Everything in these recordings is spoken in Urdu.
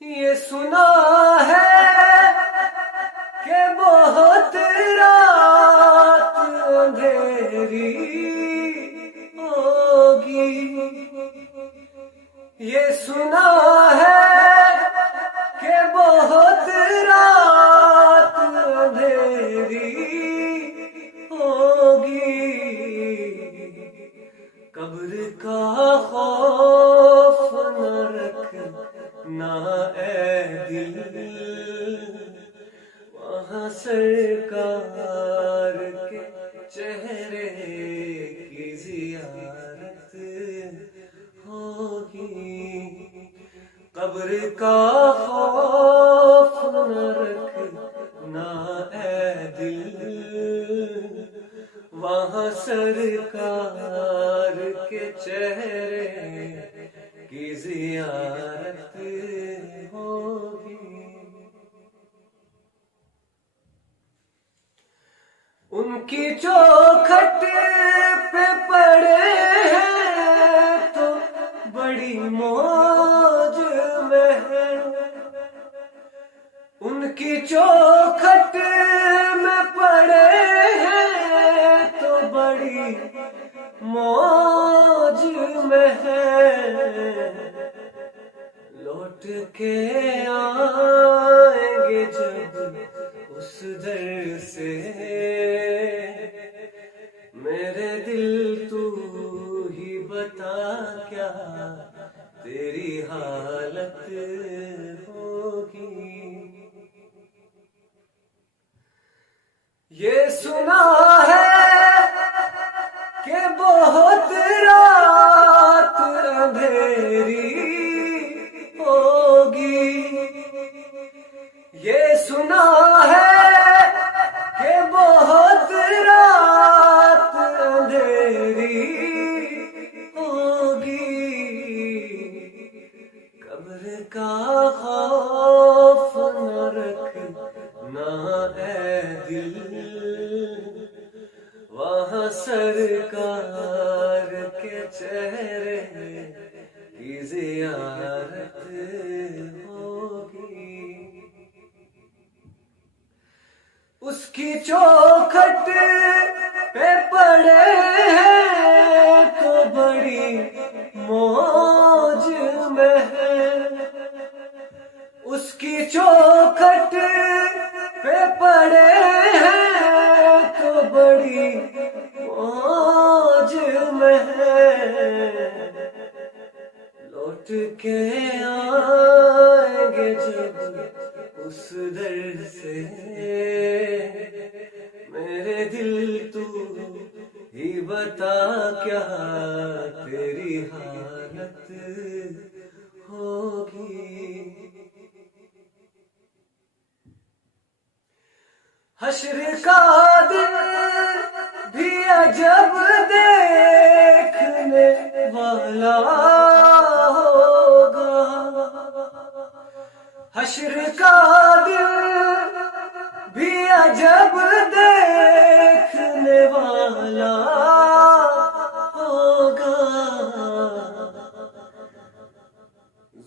یہ سنا ہے کہ بہت رات اندھیری ہوگی، یہ سنا ہے کہ بہت رات اندھیری ہوگی، قبر کا خوف نہ رکھنا اے دل، وہاں سرکار کے چہرے کی زیارت ہوگی، قبر کا خوف نہ رکھنا اے دل، وہاں سرکار کے چہرے کی زیارت ہوگی، ان کی چوکھٹ پہ پڑے ہیں تو بڑی موج میں ہے، ان کی چوکھٹ میں پڑے ہیں تو بڑی موج میں ہے، لوٹ کے آئیں گے جب اس در سے، میرے دل تو ہی بتا کیا تیری حالت ہوگی، یہ سنا ہے کہ بہت رات اندھیری ہوگی، یہ سنا ہے کہ بہت رات اندھیری ہوگی، قبر کا خوف نہ رکھنا اے دل، وہاں سرکار کے چہرے کی زیارت ہوگی، اس کی چوکھٹ پہ پڑے ہیں تو بڑی موج میں ہے، اس کی چوکھٹ پہ پڑے ہیں تو بڑی موج میں ہے، لوٹ کے آئیں گے جب اس در سے، میرے دل تو ہی بتا کیا تیری حالت ہوگی، حشر کا دن بھی عجب دیکھنے والا ہوگا، حشر کا دن بھی عجب دیکھنے والا ہوگا،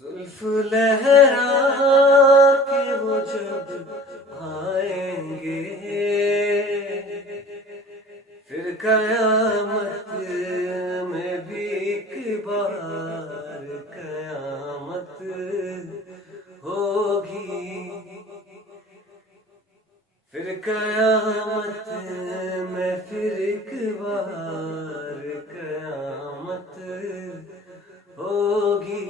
زلف لہرا کے وہ جب آئیں گے، پھر قیامت میں بھی ایک بار قیامت ہوگی، پھر قیامت میں پھر ایک بار قیامت ہوگی،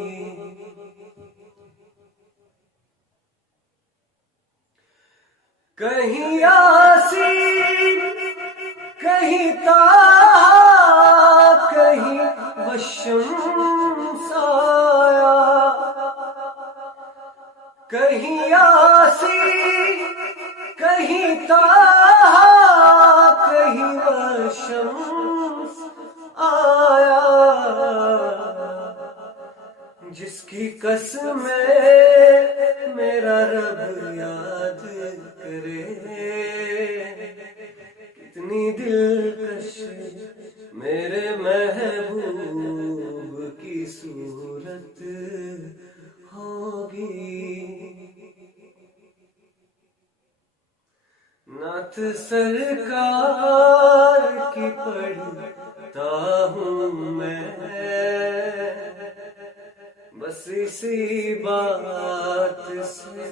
کہیں یاسین کہیں طٰہٰ کہیں والشمس آیا، کہیں یاسین کہیں طٰہٰ کہیں والشمس آیا، جس کی قسمیں میرا رب یاد کرے، کتنی دلکش میرے محبوب کی صورت ہوگی۔ نعت سرکار کی پڑھتا ہوں میں، بس اسی بات سے